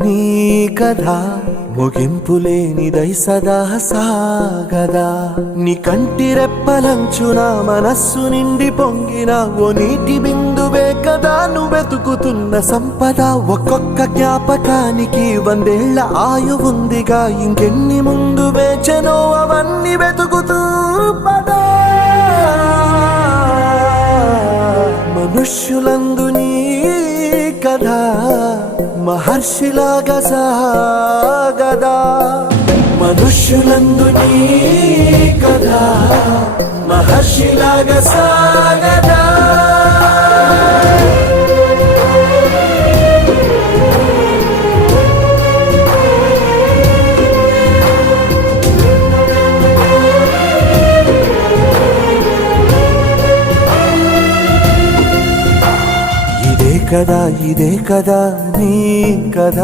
నీ కథ ముగింపు లేనిదై సదా సాగదా నీ కంటి రెప్పలంచున మనస్సు నిండి పొంగిన ఓ నీటి బిందువే కదా నువ్వెతుకుతున్న సంపద ఒక్కొక్క జ్ఞాపకానికి 100 ఏళ్ల ఆయువుందిగా ఇంకెన్ని ముందు వేచెనో అవన్నీ వెతుకుతూ పదా మనుష్యులందు నీ కథ మహర్షిలాగా సాగదా మనుష్యులందు నీ కథ మహర్షిలాగా సాగదా ఇదే కదా నీ కథ